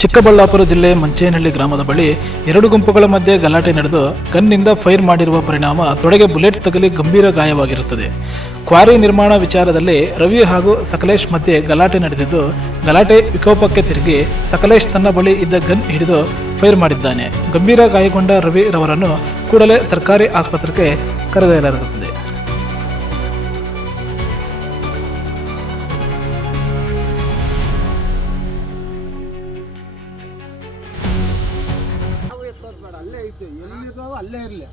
ಚಿಕ್ಕಬಳ್ಳಾಪುರ ಜಿಲ್ಲೆ ಮಂಚೇನಹಳ್ಳಿ ಗ್ರಾಮದ ಬಳಿ ಎರಡು ಗುಂಪುಗಳ ಮಧ್ಯೆ ಗಲಾಟೆ ನಡೆದು ಗನ್ನಿಂದ ಫೈರ್ ಮಾಡಿರುವ ಪರಿಣಾಮ ತೊಡೆಗೆ ಬುಲೆಟ್ ತಗುಲಿ ಗಂಭೀರ ಗಾಯವಾಗಿರುತ್ತದೆ. ಕ್ವಾರಿ ನಿರ್ಮಾಣ ವಿಚಾರದಲ್ಲಿ ರವಿ ಹಾಗೂ ಸಕಲೇಶ್ ಮಧ್ಯೆ ಗಲಾಟೆ ನಡೆದಿದ್ದು, ಗಲಾಟೆ ವಿಕೋಪಕ್ಕೆ ತಿರುಗಿ ಸಕಲೇಶ್ ತನ್ನ ಬಳಿ ಇದ್ದ ಗನ್ ಹಿಡಿದು ಫೈರ್ ಮಾಡಿದ್ದಾನೆ. ಗಂಭೀರ ಗಾಯಗೊಂಡ ರವಿ ರವರನ್ನು ಕೂಡಲೇ ಸರ್ಕಾರಿ ಆಸ್ಪತ್ರೆಗೆ ಕರೆದೊಯ್ಯಲಾಗುತ್ತದೆ. ಅಲ್ಲೇ ಇರಲಿ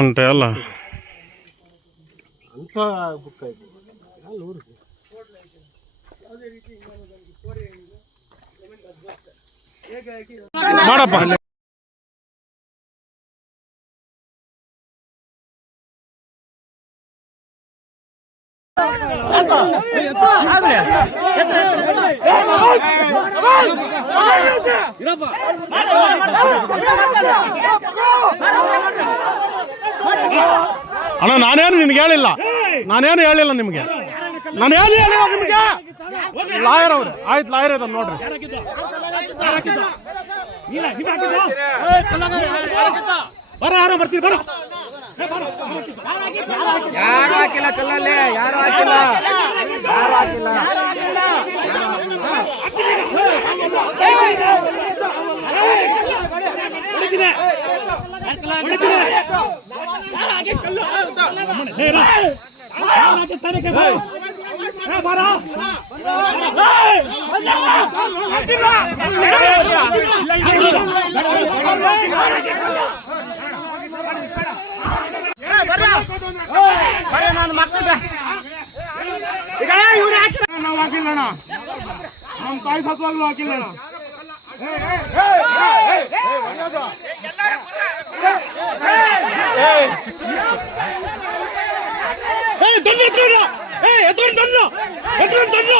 ಉಂಟಲ್ಲ ಅಂತ ಬುಕ್ ಆಯ್ತು. ಮಾಡಪ್ಪ. ಅಣ್ಣ ನಾನೇನು ನಿನ್ಗೆ ಹೇಳಿಲ್ಲ, ನಾನೇನು ಹೇಳಿಲ್ಲ ನಿಮ್ಗೆ, ನಾನೇನು ಹೇಳಿಲ್ಲ ನಿಮ್ಗೆ. ಲಾಯರ್ ಅವ್ರೆ, ಆಯ್ತು ಲಾಯರ್ ಇದ ನೋಡ್ರಿ. ಯಾರು ಹಾಕಿಲ್ಲ ಕಲ್ಲಲ್ಲಿ, ಯಾರು ಹಾಕಿಲ್ಲ, ಯಾರು ಹಾಕಿಲ್ಲ. ನಾನು ಮಕ್ಕಳ ಈಗ ಇವ್ರು ಹಾಕಿಲ್ಲ, ನಾವು ಹಾಕಿಲ್ಲಣ್ಣ, ನಮ್ಮ ತಾಯಿ ಸತ್ವಾಗ್ಲೂ ಹಾಕಿಲ್ಲಣ್ಣ. ಎತ್ಕೊಂಡು